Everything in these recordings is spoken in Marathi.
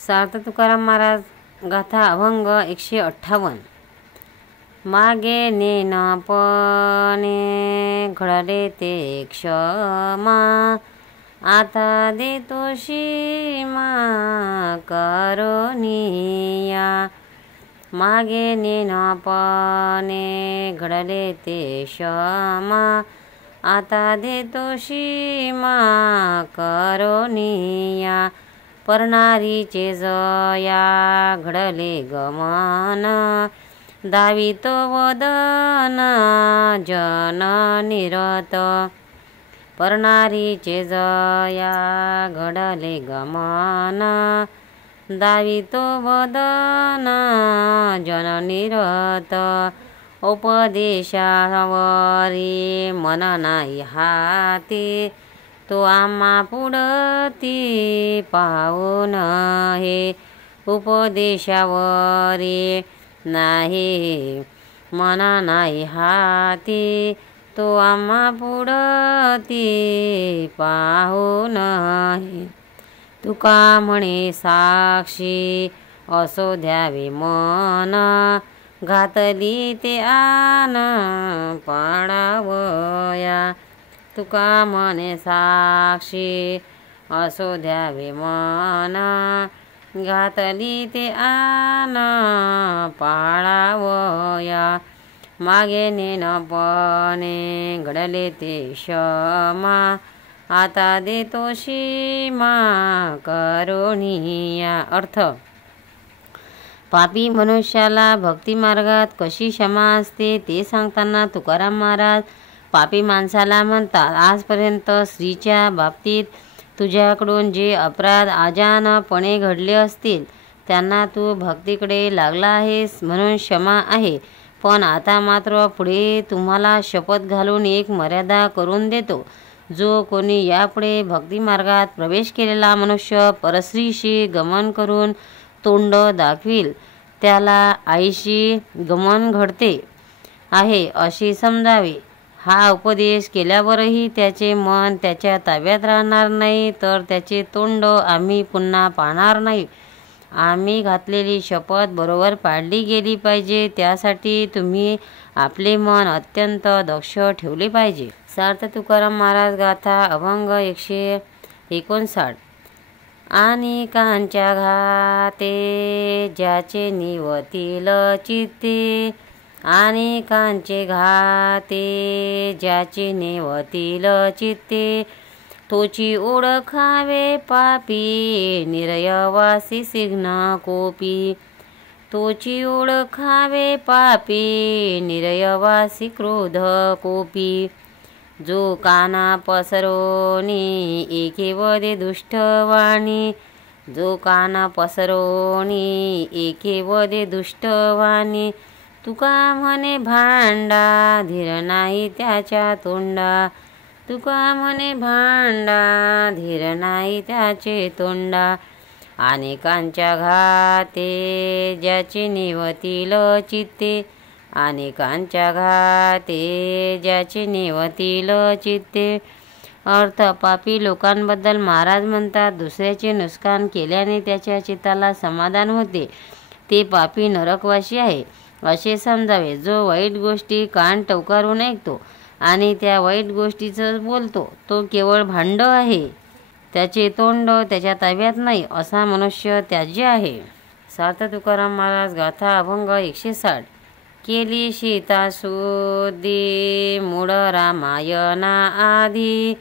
सार्थ तुकाराम महाराज गाथा अभंग 158. मागे नेनपणे घडले ते क्षमा, आता देतो शीमा करुणिया. मागे नेनपणे घडले ते क्षमा, आता देतो शीमा करुणिया. परनारीचे जया घडले गमन, दावितो वदन जननिरत. परनारीचे जया घडले गमन, दावितो वदन जननिरत. उपदेशावरी मन नाही हाती, तो आम्हा पुढती पाहून हे. उपदेशावरी नाही मन नाही हाती, तो आम्हा पुढती पाहून हे. तुका म्हणे साक्षी असो द्यावे मन, घातली ते आन पडावया. तुका म्हणे साक्षी असो द्यावे मन, घातली ते आन पाळावया. मागे नेनपणे घडले ते क्षमा, आता देतो शीमा करुणिया. अर्थ: पापी मनुष्याला भक्ती मार्गात कशी क्षमा असते ते सांगताना तुकाराम महाराज पापी माणसाला म्हणतात, आजपर्यंत स्त्रीच्या बाबतीत तुझ्याकडून जे अपराध अजानपणे घडले असतील त्यांना तू भक्तीकडे लागला आहेस म्हणून क्षमा आहे. पण आता मात्र पुढे तुम्हाला शपथ घालून एक मर्यादा करून देतो. जो कोणी यापुढे भक्तिमार्गात प्रवेश केलेला मनुष्य परस्त्रीशी गमन करून तोंड दाखवील त्याला आईशी गमन घडते आहे असे समजावे. हा उपदेश केल्यावरही त्याचे मन त्याच्या ताब्यात राहणार नाही, तर त्याचे तोंड आम्ही पुन्हा पाहणार नाही. आम्ही घातलेली शपथ बरोबर पाळली गेली पाहिजे. त्यासाठी तुम्ही आपले मन अत्यंत दक्ष ठेवले पाहिजे. सार्थ तुकाराम महाराज गाथा अभंग 159. अनेकांच्या घाते ज्याचे निवतील चित्ते, अनेकांचे घाते ज्याचे निवतील चित्ते, तोची ओळखावे पापी निर्यवासी सिग्न कोपी. तोची ओळखावे पापी निर्यवासी क्रोध कोपी. जो काना पसरोनी एके वदे दुष्टवाणी, जो काना पसरोनी एके वदे दुष्टवाणी. तुका म्हणे भांडा धीर नाही त्याच्या तोंडा, तुका म्हणे भांडा धीर नाही त्याचे तोंडा. अनेकांच्या घाते ज्याचे निवतील चित्ते, अनेकांच्या घाते ज्याचे निवतील चित्ते. अर्थ: पापी लोकांबद्दल महाराज म्हणतात, दुसऱ्याचे नुकसान केल्याने त्याच्या चित्ताला समाधान होते, ते पापी नरकवासी आहे असे समजावे. जो वाईट गोष्टी कान टवकारून ऐकतो आणि त्या वाईट गोष्टीचं बोलतो तो केवळ भांड आहे, त्याचे तोंड त्याच्या ताब्यात नाही असा मनुष्य त्याज्य आहे. सार्थ तुकाराम महाराज गाथा अभंग 160. केली सीता शुद्धी मूळ रामायणा आधी,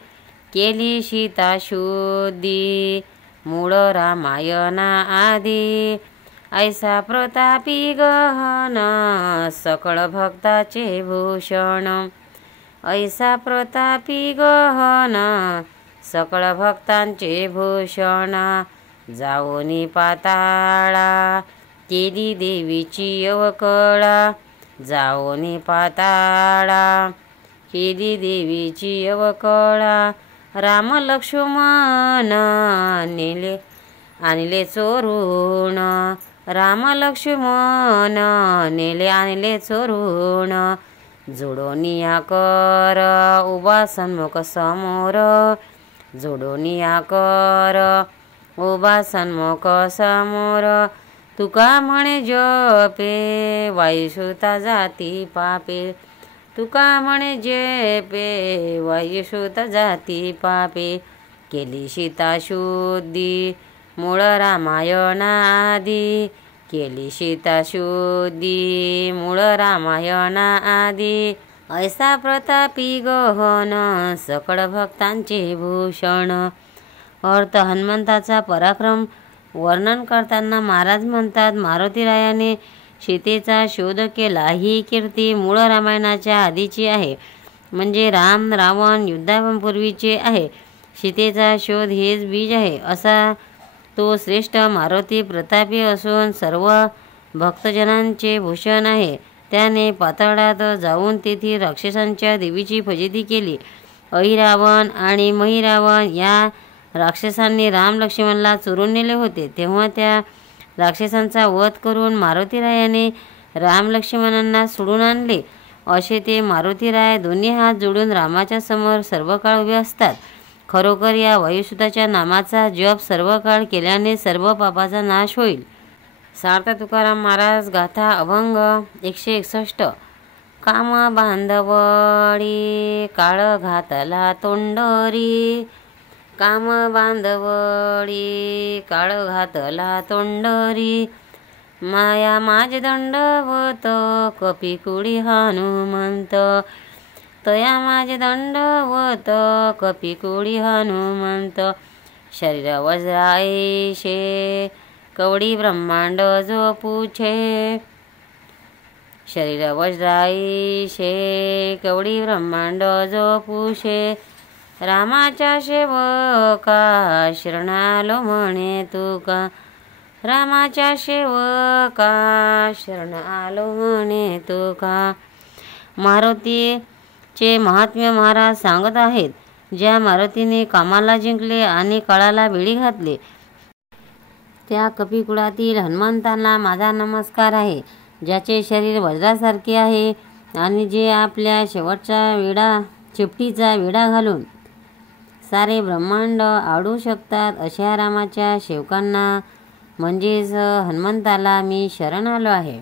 केली सीता शुद्धी मूळ रामायणा आधी. ऐसा प्रतापी गहन सकळ भक्ताचे भूषण, ऐसा प्रतापी गहन सकळ भक्तांचे भूषण. जाओनी पाताळा केली देवीची अवकळा, जाओनी पाताळा केली देवीची अवकळा. राम लक्ष्मण नेले आणले चोरून, राम लक्ष्मण नेले आणले चोरून. जोडोनिया कर उभा सन्मुख समोर, जोडोनिया कर उभा सन्मुख समोर तुका म्हणे जपे वायुसुता जाती पापे तुका म्हणे जपे वायुसुता जाती पापे केली सीता शुद्धी मूळ रामायणादी केली सीता शुद्धी मूळ रामायणादी ऐसा प्रतापी गहन सकळ भक्तांचे भूषण। अर्थ हनुमंताचा पराक्रम वर्णन करताना महाराज म्हणतात, मारुतीरायाने सीतेचा शोध केला ही कीर्ती मूळ रामायणाच्या आधीची आहे, म्हणजे राम रावण युद्धापूर्वीचे आहे। सीतेचा शोध हेच बीज आहे। असा तो श्रेष्ठ मारुती प्रतापी असून सर्व भक्तजनांचे भूषण आहे। त्याने पाताळात जाऊन तेथील राक्षसांच्या देवीची फजिती केली। अहिरावण आणि महिरावण या राक्षसांनी राम लक्ष्मणला चोरून नेले होते। तेव्हा त्या राक्षसांचा वध करून मारुतीरायाने राम लक्ष्मणांना सोडून आणले। असे ते मारुतीराय दोन्ही हात जोडून रामाच्या समोर सर्व काळ उभे असतात। खरोखर या वायुसुताच्या नामाचा जप सर्व काळ केल्याने सर्व पापाचा नाश होईल। सार्थ तुकाराम महाराज गाथा अभंग 161। काम बांधवडी काळ घातला तोंडरी काम बांधवडी काळ घातला तोंडरी माया माझे दंडवत कपिकुडी हनुमंत तया माझे दंडवत कपिकुडी हनुमंत शरीर वज्रायशे कवडी ब्रह्मांड जो पूछे शरीर वज्रायशे कवडी ब्रह्मांड जो पूछे रामाच्या सेवका शरणालो म्हणे तुका रामाच्या सेवका शरण आलो म्हणे तुका। मारुतीचे महात्म्य महाराज सांगत आहेत। ज्या मारुतीने कामाला जिंकले आणि काळाला बेडी घातले त्या कपिकुळातील हनुमंतांना माझा नमस्कार आहे। ज्याचे शरीर वज्रासारखे आहे आणि जे आपल्या शेपटीचा विडा घालून सारे ब्रह्मांड आडू शकतात, अशा रामाच्या सेवकांना म्हणजेच हनुमंताला मी शरण आलो आहे।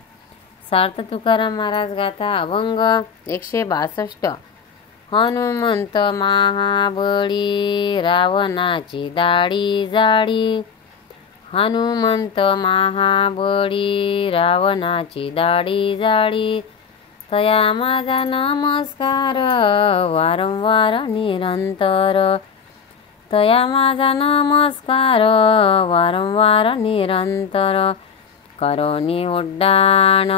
सार्थ तुकाराम महाराज गाथा अभंग 162। हनुमंत महाबळी रावणाची दाढी जाडी हनुमंत महाबळी रावणाची दाढी जाडी तया माझा नमस्कार वारंवार निरंतर तया माझा नमस्कार वारंवार निरंतर करोनी उड्डाण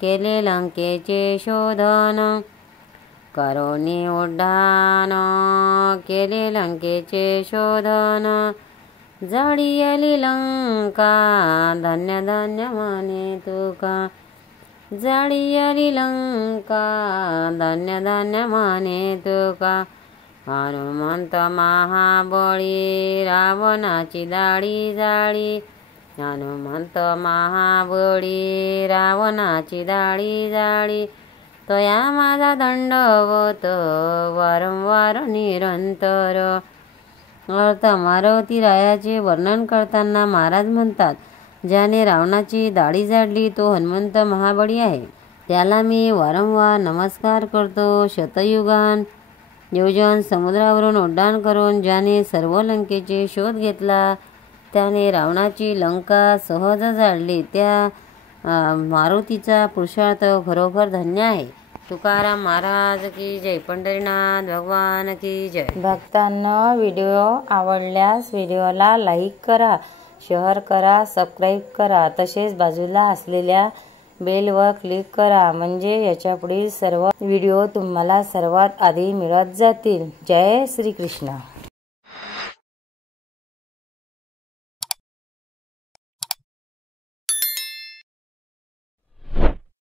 केले लंकेचे शोधन करोनी उड्डाण केले लंकेचे शोधन जळियली लंका धन्य धन्य म्हणे तुका जळियली लंका धन्य धन्य म्हणे तुका। हनुमंत महाबळी रावणाची दाढी जाळी हनुमंत महाबळी रावणाची दाढी जाळी तया माझा दंडवत वारंवार निरंतर। अर्थ मारुतीरायाचे वर्णन करताना महाराज म्हणतात, ज्याने रावणाची दाढी जाडली तो हनुमंत महाबळी आहे। त्याला मी वारंवार नमस्कार करतो। शतयुगान योजन समुद्रावरून उड्डाण करून ज्याने सर्व लंकेचे शोध घेतला त्याने रावणाची लंका सहज जाळली। त्या मारुतीचा पुरुषार्थ खरोखर धन्य आहे। तुकाराम महाराज की जय। पंढरीनाथ भगवान की जय। भक्तांनो, व्हिडिओ आवडल्यास व्हिडिओला लाईक करा, शेअर करा, सबस्क्राईब करा, तसेच बाजूला असलेल्या बेलवर क्लिक करा, म्हणजे याच्या पुढील सर्व व्हिडिओ तुम्हाला सर्वात आधी मिळत जातील। जय श्री कृष्ण।